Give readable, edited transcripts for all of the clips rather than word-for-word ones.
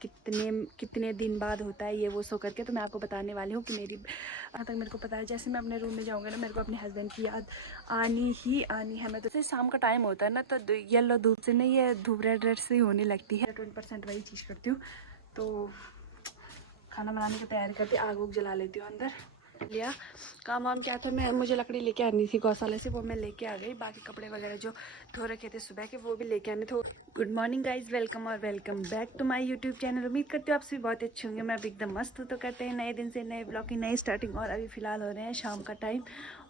कितने कितने दिन बाद होता है ये वो सो करके, तो मैं आपको बताने वाली हूँ कि मेरी तक मेरे को पता है जैसे मैं अपने रूम में जाऊँगी ना, मेरे को अपने हस्बैंड की याद आनी ही आनी है। मैं तो शाम का टाइम होता है ना, तो येलो धूप से नहीं, ये धूप रेड रेड से होने लगती है। 20% वही चीज़ करती हूँ। तो खाना बनाने की तैयारी करती, आग उग जला लेती हूँ। अंदर लिया काम वाम क्या था, मैं मुझे लकड़ी लेके आनी थी गौशाला से, वो मैं लेके आ गई। बाकी कपड़े वगैरह जो धो रखे थे सुबह के, वो भी लेके आने थे। गुड मॉर्निंग गाइज, वेलकम और welcome back to my YouTube channel. उम्मीद करती हूँ आप सभी बहुत अच्छे होंगे। मैं भी एकदम मस्त हूँ। तो करते हैं नए दिन से नए ब्लॉग की नई स्टार्टिंग। और अभी फ़िलहाल हो रहे हैं शाम का टाइम,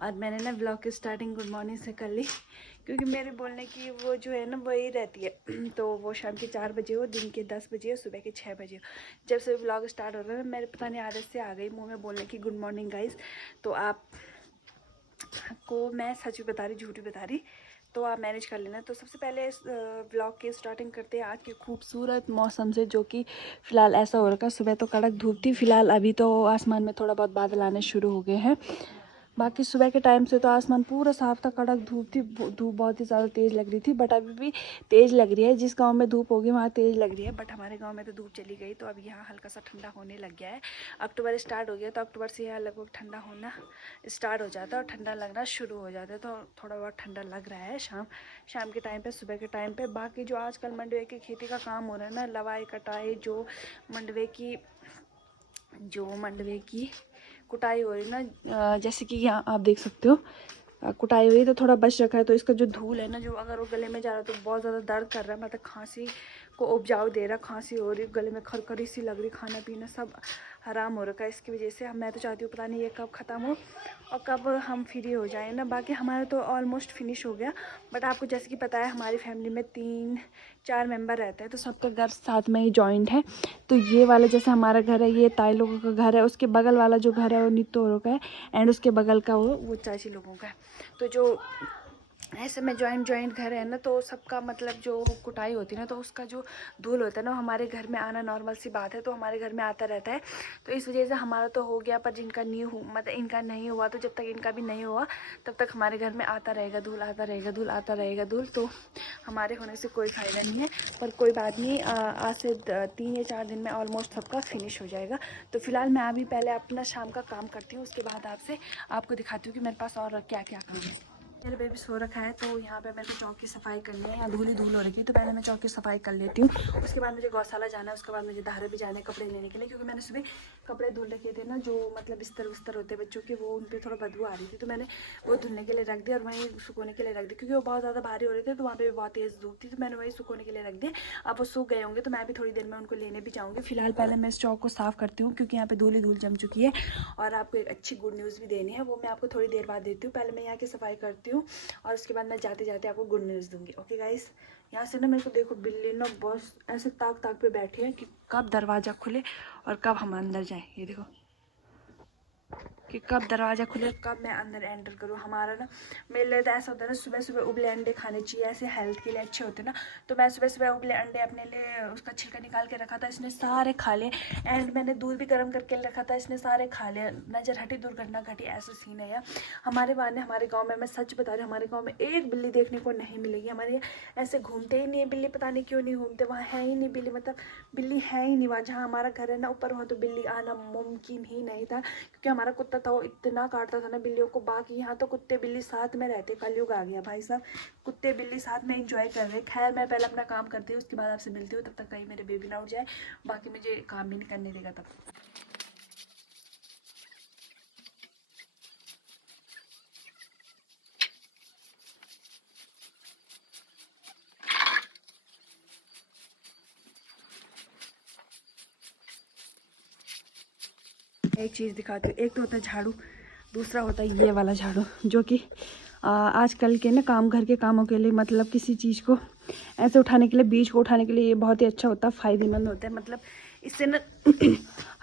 और मैंने ना ब्लॉग की स्टार्टिंग गुड मॉर्निंग से कर ली, क्योंकि मेरे बोलने की वो जो है ना वही रहती है। तो वो शाम के 4 बजे हो, दिन के 10 बजे हो, सुबह के 6 बजे हो, जब से ब्लॉग स्टार्ट हो रहा है मेरे पता नहीं आदत से आ गई मुँह में बोलने की गुड मॉर्निंग गाइज। तो आप को मैं सच भी बता रही, झूठ भी बता रही, तो आप मैनेज कर लेना। तो सबसे पहले इस व्लॉग की स्टार्टिंग करते हैं आज के खूबसूरत मौसम से, जो कि फ़िलहाल ऐसा हो रखा है। सुबह तो कड़क धूप थी, फ़िलहाल अभी तो आसमान में थोड़ा बहुत बादल आने शुरू हो गए हैं। बाकी सुबह के टाइम से तो आसमान पूरा साफ था, कड़क धूप थी, धूप बहुत ही ज़्यादा तेज़ लग रही थी, बट अभी भी तेज़ लग रही है। जिस गांव में धूप होगी वहाँ तेज़ लग रही है, बट हमारे गांव में तो धूप चली गई। तो अब यहाँ हल्का सा ठंडा होने लग गया है। अक्टूबर स्टार्ट हो गया, तो अक्टूबर से यहाँ लगभग ठंडा होना स्टार्ट हो जाता है और ठंडा लगना शुरू हो जाता है। तो थोड़ा बहुत ठंडा लग रहा है शाम के टाइम पर, सुबह के टाइम पर। बाकी जो आजकल मंडवे की खेती का काम हो रहा है ना, लवाई कटाई, जो मंडवे की कुटाई हो रही ना, जैसे कि यहाँ आप देख सकते हो कुटाई हुई, तो थोड़ा बच रखा है। तो इसका जो धूल है ना, जो अगर वो गले में जा रहा है तो बहुत ज़्यादा दर्द कर रहा है, मतलब खांसी को उपजाऊ दे रहा, खांसी हो रही, गले में खरखरी सी लग रही, खाना पीना सब हराम हो रखा है इसकी वजह से। मैं तो चाहती हूँ पता नहीं ये कब ख़त्म हो और कब हम फ्री हो जाएं ना। बाकी हमारा तो ऑलमोस्ट फिनिश हो गया, बट आपको जैसे कि पता है हमारी फैमिली में 3-4 मेंबर रहते हैं, तो सबका घर साथ में ही जॉइंट है। तो ये वाला जैसे हमारा घर है, ये ताई लोगों का घर है, उसके बगल वाला जो घर है वो नित्तोरों का है, एंड उसके बगल का वो चाची लोगों का है। तो जो ऐसे में जॉइंट घर है ना, तो सबका मतलब जो कुटाई होती है ना, तो उसका जो धूल होता है ना, हमारे घर में आना नॉर्मल सी बात है, तो हमारे घर में आता रहता है। तो इस वजह से हमारा तो हो गया, पर जिनका मतलब इनका नहीं हुआ, तो जब तक इनका भी नहीं हुआ तब तक हमारे घर में आता रहेगा धूल, आता रहेगा धूल, आता रहेगा धूल। तो हमारे होने से कोई फ़ायदा नहीं है, पर कोई बात नहीं, आज से 3 या 4 दिन में ऑलमोस्ट सबका फिनिश हो जाएगा। तो फिलहाल मैं अभी पहले अपना शाम का काम करती हूँ, उसके बाद आपको दिखाती हूँ कि मेरे पास और क्या क्या काम है। मेरे बेबी सो रखा है, तो यहाँ पे मेरे को चौक की सफाई करनी है। यहाँ धूल ही धूल हो रही थी, तो पहले मैं चौक की सफाई कर लेती हूँ। उसके बाद मुझे गौशाला जाना है, उसके बाद मुझे धारे भी जाना है कपड़े लेने के लिए, क्योंकि मैंने सुबह कपड़े धुल रखे थे ना, जो मतलब बिस्तर होते हैं बच्चों के, वो उन पर थोड़ा बदबू आ रही थी, तो मैंने वो धुलने के लिए रख दिया और वहीं सुखोने के लिए रख दिया, क्योंकि वो बहुत ज़्यादा भारी हो रहे थे, तो वहाँ पर भी बहुत तेज़ धूप थी, तो मैंने वही सुखोने के लिए रख दिया। अब वो सूख गए होंगे, तो मैं भी थोड़ी देर में उनको लेने भी जाऊँगी। फिलहाल पहले मैं इस चौक को साफ़ करती हूँ, क्योंकि यहाँ पर धूल ही धूल जम चुकी है। और आपको एक अच्छी गुड न्यूज़ भी देनी है, वो मैं आपको थोड़ी देर बाद देती हूँ। पहले मैं यहाँ की सफाई करती हूँ और उसके बाद मैं जाते जाते आपको गुड न्यूज़ दूंगी। ओके गाइस, यहाँ से ना मेरे को देखो बिल्ली ना बस ऐसे ताक ताक पे बैठी है कि कब दरवाज़ा खुले और कब हम अंदर जाएं। ये देखो कि कब दरवाज़ा खुले, कब मैं अंदर एंटर करूँ। हमारा ना मेरे लिए तो ऐसा होता है ना, सुबह सुबह उबले अंडे खाने चाहिए, ऐसे हेल्थ के लिए अच्छे होते हैं ना। तो मैं सुबह सुबह उबले अंडे अपने लिए उसका छिलका निकाल के रखा था, इसने सारे खा लिए। एंड मैंने दूध भी गर्म करके रखा था, इसने सारे खा लिए। नज़र हटी दुर्घटना घटी, ऐसा सीन है यार हमारे गाँव में। मैं सच बता रही हूँ, हमारे गाँव में एक बिल्ली देखने को नहीं मिलेगी। हमारे ऐसे घूमते ही नहीं है बिल्ली, पता नहीं क्यों नहीं घूमते, वहाँ है ही नहीं बिल्ली, मतलब बिल्ली है ही नहीं वहाँ जहाँ हमारा घर है ना ऊपर, वहाँ तो बिल्ली आना मुमकिन ही नहीं था, क्योंकि हमारा कुत्ता था वो इतना काटता था ना बिल्लियों को। बाकी यहाँ तो कुत्ते बिल्ली साथ में रहते, कलयुग आ गया भाई साहब, कुत्ते बिल्ली साथ में एंजॉय कर रहे। खैर मैं पहले अपना काम करती हूँ, उसके बाद आपसे मिलती हूँ, तब तक कहीं मेरे बेबी ना उठ जाए, बाकी मुझे काम भी नहीं करने देगा तब। एक चीज़ दिखाती हूँ, एक तो होता है झाड़ू, दूसरा होता है ये वाला झाड़ू, जो कि आजकल के ना घर के कामों के लिए, मतलब किसी चीज़ को ऐसे उठाने के लिए, बीज को उठाने के लिए ये बहुत ही अच्छा होता है, फ़ायदेमंद होता है। मतलब इससे ना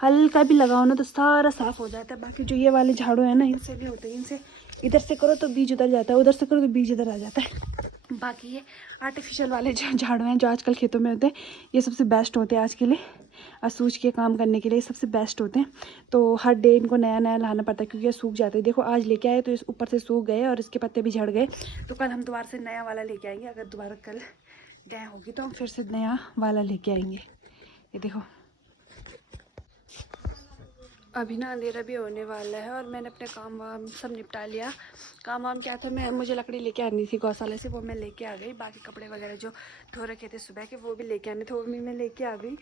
हल्का भी लगाओ ना तो सारा साफ़ हो जाता है। बाकी जो ये वाले झाड़ू है ना, इनसे भी होते हैं, इनसे इधर से करो तो बीज उधर जाता है, उधर से करो तो बीज इधर आ जाता है। बाकी ये आर्टिफिशियल वाले जो झाड़ू हैं जो आजकल खेतों में होते हैं, ये सबसे बेस्ट होते हैं आज के लिए, सूच के काम करने के लिए सबसे बेस्ट होते हैं। तो हर डे इनको नया नया लाना पड़ता है, क्योंकि ये सूख जाते हैं। देखो आज लेके आए तो इस ऊपर से सूख गए और इसके पत्ते भी झड़ गए, तो कल हम दोबारा से नया वाला लेके आएंगे। अगर दोबारा कल गाय होगी तो हम फिर से नया वाला लेके आएंगे। ये देखो, अभी ना अंधेरा भी होने वाला है और मैंने अपने काम वाम सब निपटा लिया। काम वाम क्या था, मुझे लकड़ी लेके आनी थी गौशाला से, वो मैं लेके आ गई। बाकी कपड़े वगैरह जो धो रखे थे सुबह के वो भी लेके आने थे, वो भी मैं लेके आ गई।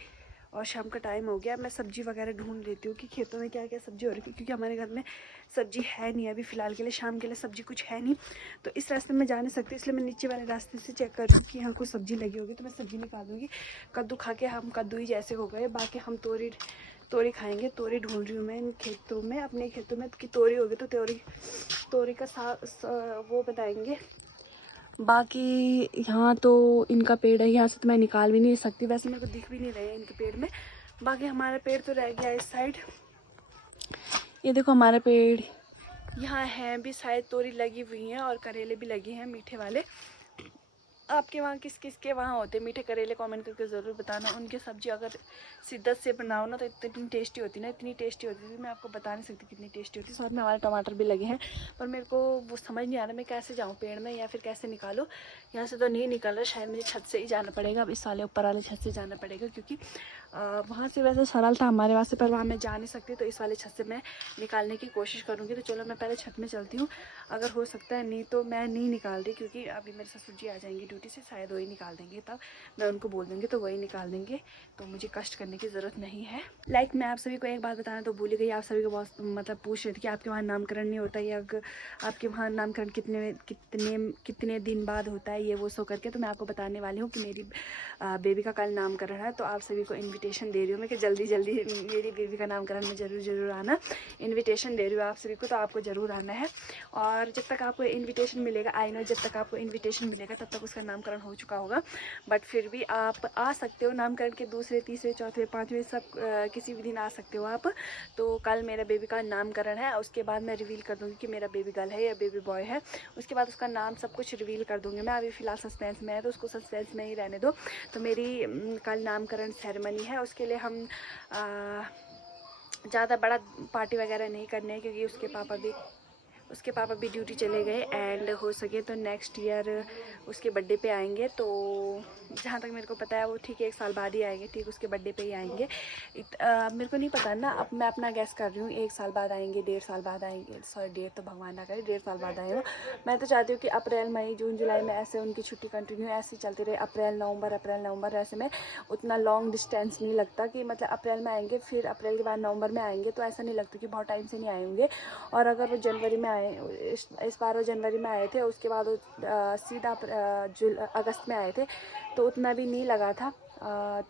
और शाम का टाइम हो गया, मैं सब्जी वगैरह ढूंढ लेती हूँ कि खेतों में क्या क्या सब्जी हो रही है, क्योंकि हमारे घर में सब्जी है नहीं अभी फ़िलहाल के लिए, शाम के लिए सब्जी कुछ है नहीं। तो इस रास्ते में जा नहीं सकती, इसलिए मैं नीचे वाले रास्ते से चेक कर रही हूँ कि यहाँ कुछ सब्जी लगी होगी तो मैं सब्जी निकाल दूँगी। कद्दू खा के हम कद्दू ही जैसे हो गए, बाकी हम तोरी खाएंगे। तोरी ढूंढ रही हूँ मैं इन खेतों में, अपने खेतों में कि तोरी होगी तो तोरी का वो बताएंगे। बाकी यहाँ तो इनका पेड़ है, यहाँ से तो मैं निकाल भी नहीं सकती, वैसे मेरे को दिख भी नहीं रहे हैं इनके पेड़ में। बाकी हमारा पेड़ तो रह गया इस साइड। ये देखो हमारा पेड़ यहाँ है भी, शायद तोरी लगी हुई हैं और करेले भी लगे हैं मीठे वाले। आपके वहाँ किस किस के वहाँ होते हैं मीठे करेले, कमेंट करके ज़रूर बताना। उनकी सब्ज़ी अगर शिद्दत से बनाओ ना तो इतनी टेस्टी होती है ना, इतनी टेस्टी होती थी, मैं आपको बता नहीं सकती कितनी टेस्टी होती है। साथ में हमारे टमाटर भी लगे हैं, पर मेरे को वो समझ नहीं आ रहा मैं कैसे जाऊँ पेड़ में या फिर कैसे निकालूँ। यहाँ से तो नहीं निकल रहा, शायद मुझे छत से ही जाना पड़ेगा। अब इस वाले ऊपर वाले छत से जाना पड़ेगा, क्योंकि वहाँ से वैसे सरल था हमारे वहाँ से, पर वहाँ मैं जा नहीं सकती। तो इस वाले छत से मैं निकालने की कोशिश करूँगी। तो चलो मैं पहले छत में चलती हूँ, अगर हो सकता है, नहीं तो मैं नहीं निकाल रही, क्योंकि अभी मेरे ससुर जी आ जाएंगे ड्यूटी से, शायद वही निकाल देंगे। तब मैं उनको बोल दूँगी तो वही निकाल देंगे, तो मुझे कष्ट करने की ज़रूरत नहीं है। मैं आप सभी को एक बात बताना तो भूल ही गई, आप सभी को बहुत मतलब पूछ रही थी कि आपके वहाँ नामकरण नहीं होता, या आपके वहाँ नामकरण कितने दिन बाद होता है, ये वो सो करके। तो मैं आपको बताने वाली हूँ कि मेरी बेबी का कल नामकरण है। तो आप सभी को इन्विटेशन दे रही हूँ मैं कि जल्दी जल्दी मेरी बेबी का नामकरण में ज़रूर आना। इन्विटेशन दे रही हूँ आप सभी को, तो आपको ज़रूर आना है। और जब तक आपको इन्विटेशन मिलेगा, आई नो जब तक आपको इन्विटेशन मिलेगा तब तक उसका नामकरण हो चुका होगा, बट फिर भी आप आ सकते हो। नामकरण के दूसरे, तीसरे, चौथे, पाँचवें सब किसी भी दिन आ सकते हो आप। तो कल मेरा बेबी का नामकरण है, उसके बाद मैं रिवील कर दूँगी कि मेरा बेबी गर्ल है या बेबी बॉय है। उसके बाद उसका नाम सब कुछ रिवील कर दूँगी मैं। अभी फ़िलहाल सस्पेंस में है, तो उसको सस्पेंस में ही रहने दो। तो मेरी कल नामकरण सेरेमनी है, उसके लिए हम ज़्यादा बड़ा पार्टी वगैरह नहीं करने, क्योंकि उसके पापा भी ड्यूटी चले गए, एंड हो सके तो नेक्स्ट ईयर उसके बर्थडे पे आएंगे। तो जहाँ तक मेरे को पता है वो ठीक 1 साल बाद ही आएंगे, ठीक उसके बर्थडे पे ही आएंगे। मेरे को नहीं पता ना, अब मैं अपना गैस कर रही हूँ, 1 साल बाद आएंगे, 1.5 साल बाद आएंगे, सॉरी 1.5 तो भगवान ना करे, 1.5 साल बाद आएगा। मैं तो चाहती हूँ कि अप्रैल, मई, जून, जुलाई में ऐसे उनकी छुट्टी कंटिन्यू ऐसे चलती रहे, अप्रैल नवंबर ऐसे में उतना लॉन्ग डिस्टेंस नहीं लगता कि मतलब अप्रैल में आएंगे फिर अप्रैल के बाद नवंबर में आएंगे, तो ऐसा नहीं लगता कि बहुत टाइम से नहीं आए होंगे। और अगर वो जनवरी में आए, इस बार वो जनवरी में आए थे, उसके बाद वो सीधा अगस्त में आए थे, तो उतना भी नहीं लगा था।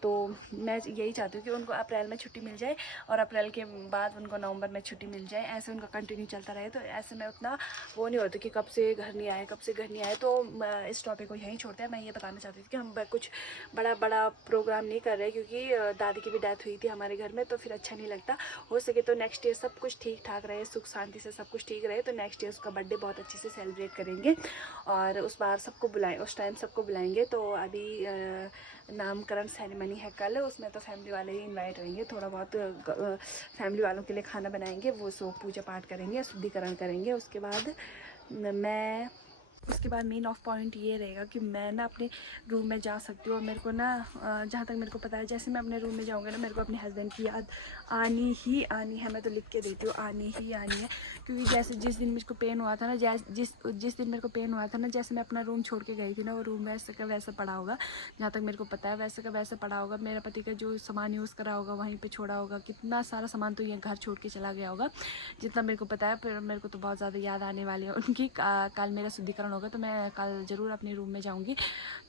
तो मैं यही चाहती हूँ कि उनको अप्रैल में छुट्टी मिल जाए और अप्रैल के बाद उनको नवंबर में छुट्टी मिल जाए, ऐसे उनका कंटिन्यू चलता रहे। तो ऐसे में उतना वो नहीं होता कि कब से घर नहीं आए। तो इस टॉपिक को यहीं छोड़ते हैं। मैं ये बताना चाहती थी कि हम कुछ बड़ा प्रोग्राम नहीं कर रहे, क्योंकि दादी की भी डेथ हुई थी हमारे घर में, तो फिर अच्छा नहीं लगता। हो सके तो नेक्स्ट ईयर सब कुछ ठीक ठाक रहे, सुख शांति से सब कुछ ठीक रहे, तो नेक्स्ट ईयर उसका बर्थडे बहुत अच्छे से सेलिब्रेट करेंगे और उस बार सबको उस टाइम सबको बुलाएंगे। तो अभी नामकरण सेरेमनी है कल, उसमें तो फैमिली वाले ही इनवाइट रहेंगे, थोड़ा बहुत फैमिली वालों के लिए खाना बनाएंगे, वो सब पूजा पाठ करेंगे, शुद्धिकरण करेंगे। उसके बाद मेन ऑफ पॉइंट ये रहेगा कि मैं ना अपने रूम में जा सकती हूँ। और मेरे को ना जहाँ तक मेरे को पता है, जैसे मैं अपने रूम में जाऊँगी ना, मेरे को अपने हस्बैंड की याद आनी है। मैं तो लिख के देती हूँ, आनी है। क्योंकि जैसे जिस दिन मेरे को पेन हुआ था ना, जिस दिन मेरे को पेन हुआ था ना, जैसे मैं अपना रूम छोड़ के गई थी ना, वो रूम वैसे का वैसा पड़ा होगा, जहाँ तक मेरे को पता है वैसे का वैसा पड़ा होगा। मेरा पति का जो सामान यूज़ करा होगा वहीं पर छोड़ा होगा, कितना सारा सामान तो ये घर छोड़ के चला गया होगा, जितना मेरे को पता है। फिर मेरे को तो बहुत ज़्यादा याद आने वाली है उनकी। कल मेरा शुद्धिकरण होगा, तो मैं कल ज़रूर अपने रूम में जाऊंगी,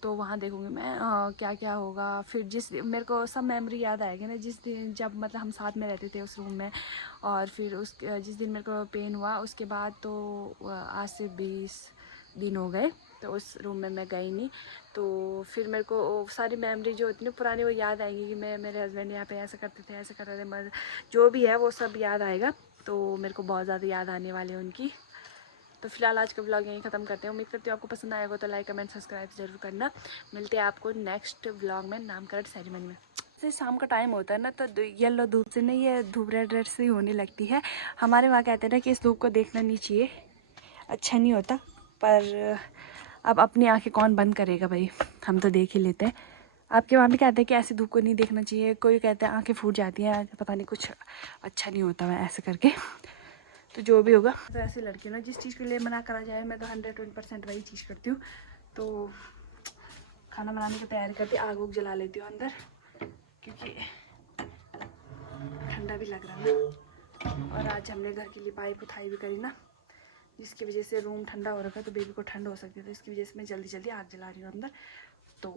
तो वहाँ देखूंगी मैं क्या क्या होगा। फिर मेरे को सब मेमोरी याद आएगी ना, जिस दिन जब मतलब हम साथ में रहते थे उस रूम में। और फिर जिस दिन मेरे को पेन हुआ उसके बाद तो आज से 20 दिन हो गए, तो उस रूम में मैं गई नहीं। तो फिर मेरे को सारी मेमोरी जो इतनी पुरानी वो याद आएगी कि मेरे हस्बैंड यहाँ पे ऐसा करते थे, मगर जो भी है वो सब याद आएगा। तो मेरे को बहुत ज़्यादा याद आने वाली है उनकी। तो फिलहाल आज का व्लॉग यहीं ख़त्म करते हैं। उम्मीद करती हूँ आपको पसंद आएगा, तो लाइक कमेंट सब्सक्राइब जरूर करना। मिलते हैं आपको नेक्स्ट व्लॉग में नामकरण सेरेमनी में। जैसे शाम का टाइम होता है ना, तो येलो धूप से नहीं, ये धूप रेड से ही होने लगती है। हमारे वहाँ कहते हैं ना कि इस धूप को देखना नहीं चाहिए, अच्छा नहीं होता, पर अब अपनी आँखें कौन बंद करेगा भाई, हम तो देख ही लेते हैं। आपके वहाँ भी कहते हैं कि ऐसी धूप को नहीं देखना चाहिए, कोई कहते हैं आंखें फूट जाती हैं, पता नहीं कुछ अच्छा नहीं होता है ऐसे करके। तो जो भी होगा, तो ऐसी लड़की ना जिस चीज़ के लिए मना करा जाए मैं तो 120% वही चीज़ करती हूँ। तो खाना बनाने की तैयारी करती, आग उग जला लेती हूँ अंदर, क्योंकि ठंडा भी लग रहा है ना। और आज हमने घर की लिपाई पुथाई भी करी ना, जिसकी वजह से रूम ठंडा हो रखा है, तो बेबी को ठंड हो सकती है, तो इसकी वजह से मैं जल्दी जल्दी आग जला रही हूँ अंदर। तो